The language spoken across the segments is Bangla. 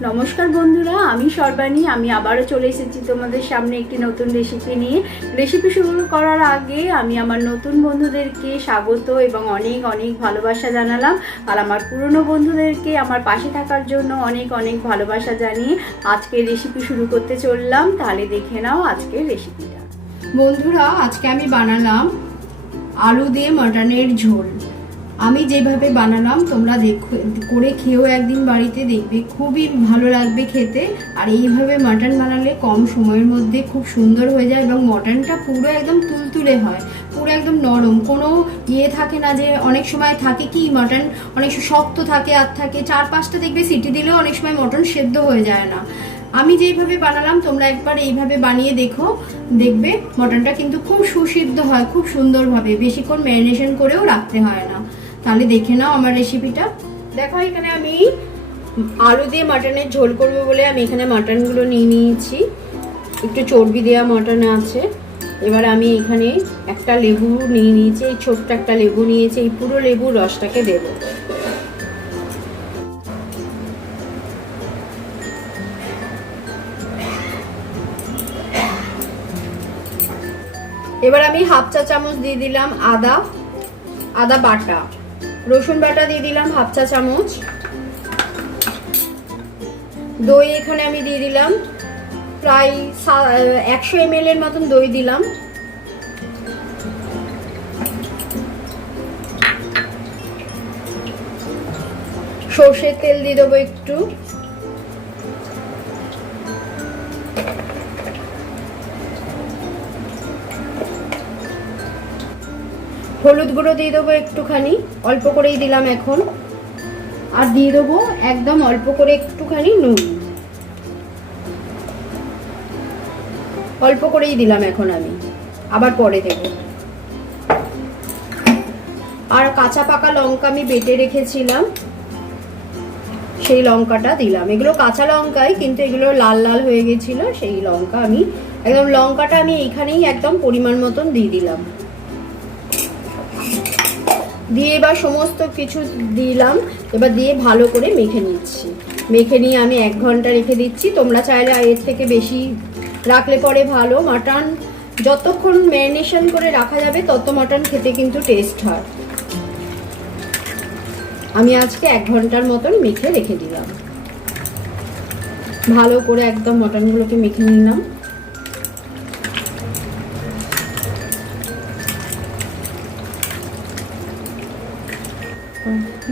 নমস্কার বন্ধুরা, আমি সর্বাণী, আমি আবারও চলে এসেছি তোমাদের সামনে একটি নতুন রেসিপি নিয়ে। রেসিপি শুরু করার আগে আমি আমার নতুন বন্ধুদেরকে স্বাগত এবং অনেক অনেক ভালোবাসা জানালাম। আর আমার পুরনো বন্ধুদেরকে আমার পাশে থাকার জন্য অনেক অনেক ভালোবাসা জানিয়ে আজকে রেসিপি শুরু করতে চললাম। তাহলে দেখে নাও আজকের রেসিপিটা বন্ধুরা, আজকে আমি বানালাম আলু দিয়ে মাটনের ঝোল। আমি যেভাবে বানালাম, তোমরা দেখো, করে খেয়েও একদিন বাড়িতে দেখবে। খুবই ভালো লাগবে খেতে। আর এইভাবে মাটন বানালে কম সময়ের মধ্যে খুব সুন্দর হয়ে যায় এবং মটনটা পুরো একদম তুলতুলে হয়, পুরো একদম নরম। কোনো ইয়ে থাকে না যে অনেক সময় থাকে কি মাটন, অনেক শক্ত থাকে, আর থাকে। চার পাঁচটা দেখবে সিটি দিলেও অনেক সময় মটন সেদ্ধ হয়ে যায় না। আমি যেইভাবে বানালাম, তোমরা একবার এইভাবে বানিয়ে দেখো। দেখবে মটনটা কিন্তু খুব সুসিদ্ধ হয়, খুব সুন্দরভাবে। বেশিক্ষণ ম্যারিনেশন করেও রাখতে হয় না। তাহলে দেখে নাও আমার রেসিপিটা দেখো, এখানে আমি আলু দিয়ে মাটনের ঝোল করব বলে আমি এখানে মাটনগুলো নিয়ে নিয়েছি। একটু চর্বি দেওয়া মাটন আছে। এবার আমি এখানে একটা লেবু নিয়ে নিয়েছি, এই ছোট্ট একটা লেবু নিয়েছি, এই পুরো লেবুর রসটাকে দেবো। এবার আমি হাফ চা চামচ দিয়ে দিলাম আদা আদা বাটা। রসুন বাটা দিয়ে দিলাম হাফ চা চামচ। দই এখানে আমি দিয়ে দিলাম। প্রায় একশো এম এর মতন দই দিলাম। সর্ষের তেল দিয়ে দেবো একটু। হলুদ গুঁড়ো দিয়ে দেবো একটুখানি, অল্প করেই দিলাম এখন। আর দিয়ে দেবো একদম অল্প করে একটুখানি নুন। অল্প করেই দিলাম এখন আমি, আবার পরে দেব। আর কাঁচা পাকা লঙ্কা আমি বেটে রেখেছিলাম, সেই লঙ্কাটা দিলাম। এগুলো কাঁচা লঙ্কাই, কিন্তু এগুলো লাল লাল হয়ে গেছিল, সেই লঙ্কা আমি, একদম লঙ্কাটা আমি এইখানেই একদম পরিমাণ মতন দিয়ে দিলাম। দিয়ে এবার সমস্ত কিছু দিলাম। এবার দিয়ে ভালো করে মেখে নিচ্ছি। মেখে নিয়ে আমি এক ঘণ্টা রেখে দিচ্ছি। তোমরা চাইলে এর থেকে বেশি রাখলে পরে ভালো। মাটন যতক্ষণ ম্যারিনেশন করে রাখা যাবে, তত মাটন খেতে কিন্তু টেস্ট হয়। আমি আজকে এক ঘণ্টার মতন মেখে রেখে দিলাম। ভালো করে একদম মটনগুলোকে মেখে নিলাম।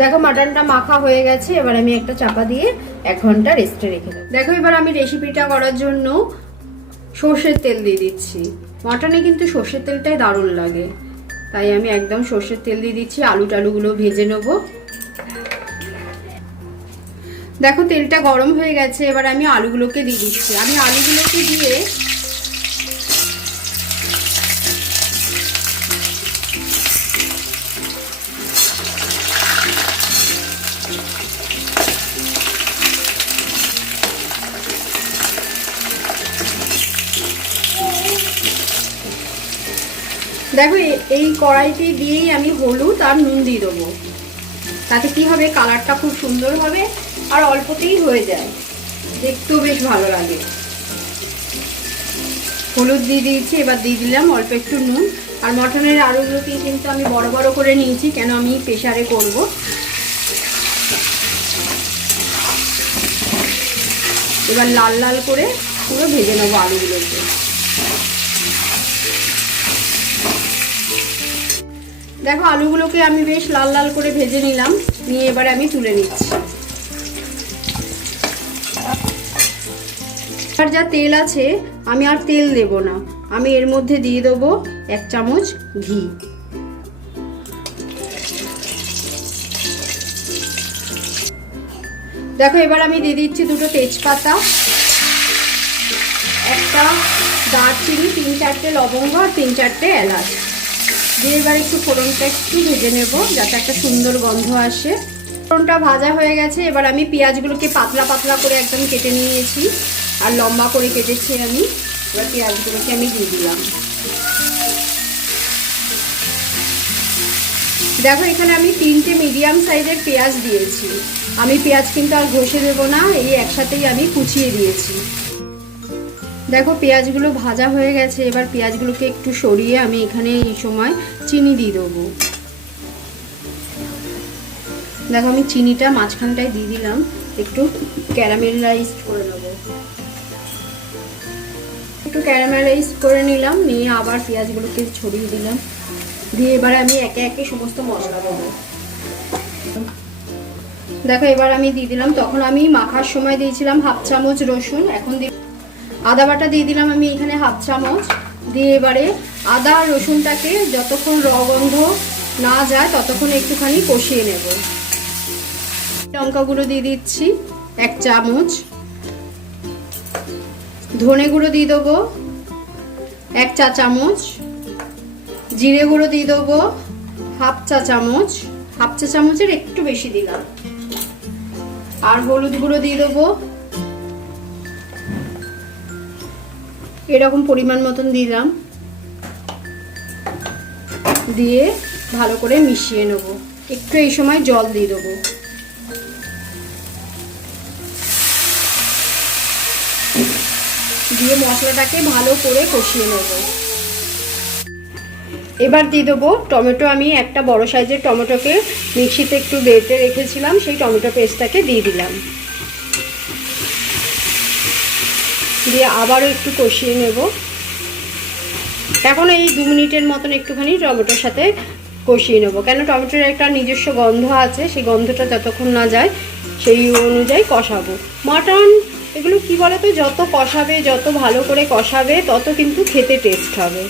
দেখো মাটনটা মাখা হয়ে গেছে, এবার আমি একটা চাপা দিয়ে এক ঘণ্টা রেস্টে রেখে দেবো। দেখো, এবার আমি রেসিপিটা করার জন্য সর্ষের তেল দিয়ে দিচ্ছি। মাটনে কিন্তু সর্ষের তেলটাই দারুণ লাগে। তাই আমি একদম সর্ষের তেল দিয়ে দিচ্ছি, আলু টালুগুলো ভেজে নেব। দেখো, তেলটা গরম হয়ে গেছে, এবার আমি আলুগুলোকে দিয়ে দিচ্ছি। আমি আলুগুলোকে দিয়ে দেখো এই কড়াইতে দিয়েই আমি হলুদ আর নুন দিয়ে দেবো। তাতে কি হবে? কালারটা খুব সুন্দর হবে আর অল্পতেই হয়ে যায়। দেখতেও বেশ ভালো লাগে। হলুদ দিয়ে দিয়েছি, এবার দিয়ে দিলাম অল্প একটু নুন। আর মটনের আলুগুলোকে কিন্তু আমি বড় বড় করে নিয়েছি, কেন আমি প্রেশারে করব? এবার লাল লাল করে পুরো ভেজে নেব আলুগুলোকে। দেখো আলুগুলোকে আমি বেশ লাল লাল করে ভেজে নিলাম। নিয়ে এবারে আমি তুলে নিচ্ছি। আর যা তেল আছে, আমি আর তেল দেব না। আমি এর মধ্যে দিয়ে দেবো এক চামচ ঘি। দেখো এবার আমি দিয়ে দিচ্ছি দুটো তেজপাতা, একটা দারচিনি, তিন চারটে লবঙ্গ আর তিন চারটে এলাচ। দিয়ে এবার একটু ফোড়নটা একটু ভেজে নেব, যাতে একটা সুন্দর গন্ধ আসে। ফোড়নটা ভাজা হয়ে গেছে, এবার আমি পেঁয়াজগুলোকে পাতলা পাতলা করে একদম কেটে নিয়েছি, আর লম্বা করে কেটেছি আমি। এবার পেঁয়াজগুলোকে আমি দিয়ে দিলাম। দেখো, এখানে আমি তিনটে মিডিয়াম সাইজের পেঁয়াজ দিয়েছি। আমি পেঁয়াজ কিন্তু আর ঘষে দেবো না, এই একসাথেই আমি কুচিয়ে দিয়েছি। দেখো, পেঁয়াজগুলো ভাজা হয়ে গেছে, এবার পেঁয়াজগুলোকে একটু সরিয়ে আমি এখানে এই সময় চিনি দিয়ে দেবো। দেখো, আমি চিনিটা মাঝখানটায় দিয়ে দিলাম, একটু ক্যারামেলাইজ করে নেব। একটু ক্যারামেলাইজ করে নিলাম, নিয়ে আবার পেঁয়াজগুলোকে ছড়িয়ে দিলাম। দিয়ে এবারে আমি একে একে সমস্ত মশলা দেবো। দেখো, এবার আমি দিয়ে দিলাম, তখন আমি মাখার সময় দিয়েছিলাম হাফ চামচ রসুন, এখন দিয়ে আদা বাটা দিয়ে দিলাম আমি এখানে হাফ চামচ। দিয়ে এবারে আদা আর রসুনটাকে যতক্ষণ রগন্ধ না যায়, ততক্ষণ একটুখানি কষিয়ে নেব। লঙ্কাগুলো দিয়ে দিচ্ছি এক চামচ। ধনে গুঁড়ো দিয়ে দেবো এক চা চামচ। জিরে গুঁড়ো দিয়ে দেবো হাফ চা চামচ। হাফ চা চামচের একটু বেশি দিলাম। আর হলুদ গুঁড়ো দিয়ে দেবো এরকম পরিমাণ মতন দিলাম। দিয়ে ভালো করে মিশিয়ে নেব। একটু এই সময় জল দিয়ে দেবো। দিয়ে মশলাটাকে ভালো করে কষিয়ে নেব। এবার দিয়ে দেবো টমেটো। আমি একটা বড় সাইজের টমেটোকে মিক্সিতে একটু বেটে রেখেছিলাম, সেই টমেটো পেস্টটাকে দিয়ে দিলাম। দিয়ে আবারও একটু কষিয়ে নেব। এখন এই দু মিনিটের মতন একটুখানি টমেটোর সাথে কষিয়ে নেব। কেন টমেটোর একটা নিজস্ব গন্ধ আছে, সেই গন্ধটা যতক্ষণ না যায়, সেই অনুযায়ী কষাবো। মাটন এগুলো কি বলে তো যত কষাবে, যত ভালো করে কষাবে, তত কিন্তু খেতে টেস্ট হবে।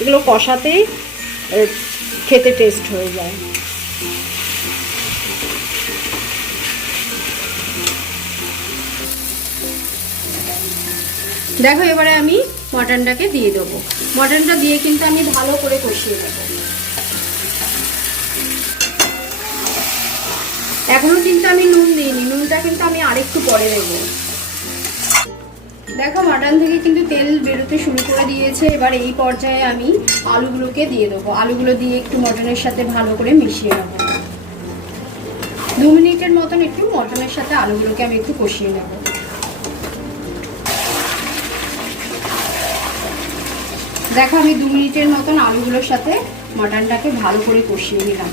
এগুলো কষাতেই খেতে টেস্ট হয়ে যায়। দেখো, এবারে আমি মটনটাকে দিয়ে দেবো। মটনটা দিয়ে কিন্তু আমি ভালো করে কষিয়ে দেবো এখনও কিন্তু আমি নুন দিইনি, নুনটা কিন্তু আমি আরেকটু পরে দেবো। দেখো, মাটন থেকে কিন্তু তেল বেরোতে শুরু করে দিয়েছে। এবার এই পর্যায়ে আমি আলুগুলোকে দিয়ে দেবো। আলুগুলো দিয়ে একটু মটনের সাথে ভালো করে মিশিয়ে নেব। দু মিনিটের মতন একটু মটনের সাথে আলুগুলোকে আমি একটু কষিয়ে নেব। দেখো, আমি দু মিনিটের মতন আলুগুলোর সাথে মটনটাকে ভালো করে কষিয়ে নিলাম।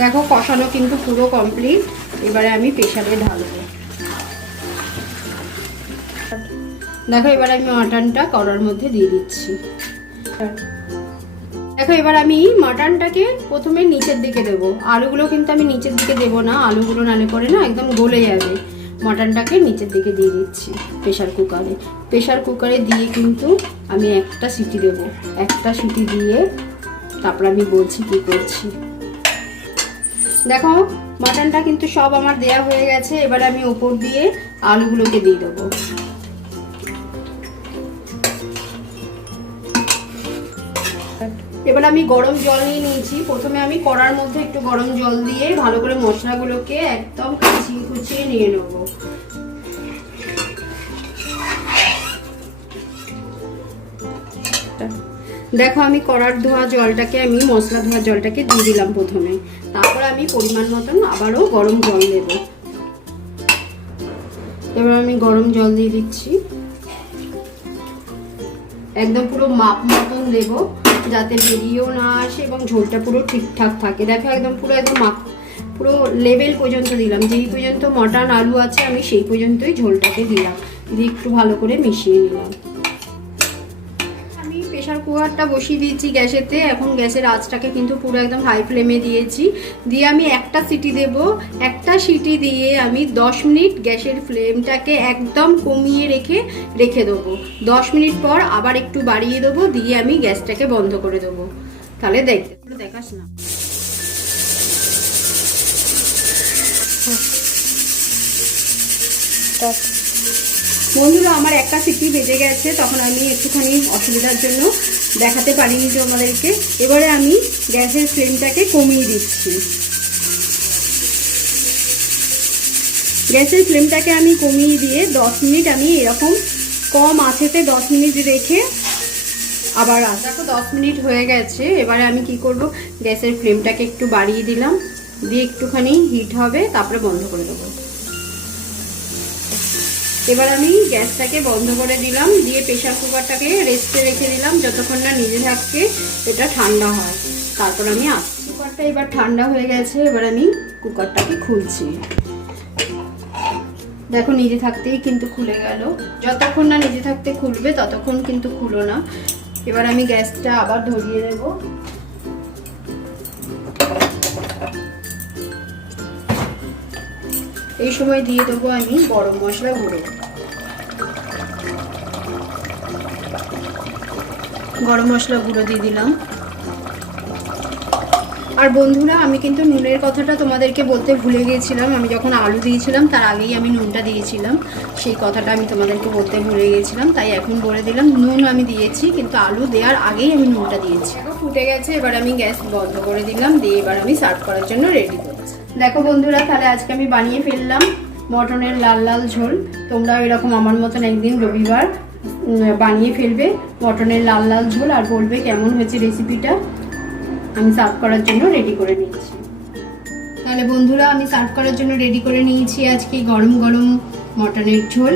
দেখো, কষানো কিন্তু পুরো কমপ্লিট এবারে আমি প্রেশারে ঢালবো। দেখো, এবার আমি মাটনটা কড়ার মধ্যে দিয়ে দিচ্ছি। দেখো, এবার আমি মাটনটাকে প্রথমে নিচের দিকে দেব। আলুগুলো কিন্তু আমি নিচের দিকে দেব না, আলুগুলো নালে পরে না একদম গলে যাবে। মাটনটাকে নিচের দিকে দিয়ে দিচ্ছি প্রেশার কুকারে। প্রেশার কুকারে দিয়ে কিন্তু আমি একটা সিটি দেব। একটা সিটি দিয়ে তারপর আমি বলছি কি করছি। দেখো মাটনটা কিন্তু সব আমার দেয়া হয়ে গেছে, এবার আমি ওপর দিয়ে আলুগুলোকে দিয়ে দেবো। এবার আমি গরম জল নিয়ে নিয়েছি। প্রথমে আমি কড়ার মধ্যে একটু গরম জল দিয়ে ভালো করে মশলাগুলোকে একদম কুচিয়ে কুচিয়ে নিয়ে নেব। দেখো, আমি কড়ার ধোয়া জলটাকে, আমি মশলা ধোয়া জলটাকে দিয়ে দিলাম প্রথমে। তারপর আমি পরিমাণ মতন আবারও গরম জল দেব। এবার আমি গরম জল দিয়ে দিচ্ছি। একদম পুরো মাপ মতন দেবো, যাতে বেরিয়েও না আসে এবং ঝোলটা পুরো ঠিকঠাক থাকে। দেখো, একদম পুরো, একদম মাখ পুরো লেভেল পর্যন্ত দিলাম। যেই পর্যন্ত মটন, আলু আছে, আমি সেই পর্যন্তই ঝোলটাকে দিলাম। দিয়ে একটু ভালো করে মিশিয়ে নিলাম। কুকারটা বসিয়ে দিয়েছি গ্যাসেতে। এখন গ্যাসের আঁচটাকে কিন্তু পুরো একদম হাই ফ্লেমে দিয়েছি। দিয়ে আমি একটা সিটি দেব। একটা সিটি দিয়ে আমি দশ মিনিট গ্যাসের ফ্লেমটাকে একদম কমিয়ে রেখে রেখে দেবো। দশ মিনিট পর আবার একটু বাড়িয়ে দেবো। দিয়ে আমি গ্যাসটাকে বন্ধ করে দেবো। তাহলে দেখ দেখাস না। বন্ধুরা আমার একটা সিটি বেজে গেছে। তখন আমি একটুখানি অসুবিধার জন্য দেখাতে পারিনি তোমাদেরকে। এবারে আমি গ্যাসের ফ্লেমটাকে কমিয়ে দিচ্ছি। গ্যাসের ফ্লেমটাকে আমি কমিয়ে দিয়ে দশ মিনিট আমি এরকম কম আঁচেতে দশ মিনিট রেখে আবার দেখো দশ মিনিট হয়ে গেছে। এবারে আমি কি করব? গ্যাসের ফ্লেমটাকে একটু বাড়িয়ে দিলাম। দিয়ে একটুখানি হিট হবে, তারপরে বন্ধ করে দেবো। এবার আমি গ্যাসটাকে বন্ধ করে দিলাম, দিয়ে প্রেশার কুকারটাকে রেস্টে রেখে দিলাম, যতক্ষণ না নিজে থাকতে এটা ঠান্ডা হয়। তারপর আমি আসছি কুকারটা এবার ঠান্ডা হয়ে গেছে, এবার আমি কুকারটাকে খুলছি। দেখো, নিজে থাকতেই কিন্তু খুলে গেল। যতক্ষণ না নিজে থাকতে খুলবে, ততক্ষণ কিন্তু খুলো না। এবার আমি গ্যাসটা আবার ধরিয়ে দেব এই সময় দিয়ে দেবো আমি গরম মশলা গুঁড়ো। গরম মশলা গুঁড়ো দিয়ে দিলাম। আর বন্ধুরা, আমি কিন্তু নুনের কথাটা তোমাদেরকে বলতে ভুলে গিয়েছিলাম। আমি যখন আলু দিয়েছিলাম, তার আগেই আমি নুনটা দিয়েছিলাম। সেই কথাটা আমি তোমাদেরকে বলতে ভুলে গিয়েছিলাম। তাই এখন বলে দিলাম, নুন আমি দিয়েছি, কিন্তু আলু দেওয়ার আগেই আমি নুনটা দিয়েছি। ফুটে গেছে, এবার আমি গ্যাস বন্ধ করে দিলাম। দিয়ে এবার আমি সার্ভ করার জন্য রেডি করছি দেখো বন্ধুরা, তাহলে আজকে আমি বানিয়ে ফেললাম মটনের লাল লাল ঝোল। তোমরা এরকম আমার মতন একদিন রবিবার বানিয়ে ফেলবে মটনের লাল লাল ঝোল আর বলবে কেমন হয়েছে রেসিপিটা আমি সার্ভ করার জন্য রেডি করে নিয়েছি তাহলে বন্ধুরা, আমি সার্ভ করার জন্য রেডি করে নিয়েছি আজকে গরম গরম মটনের ঝোল।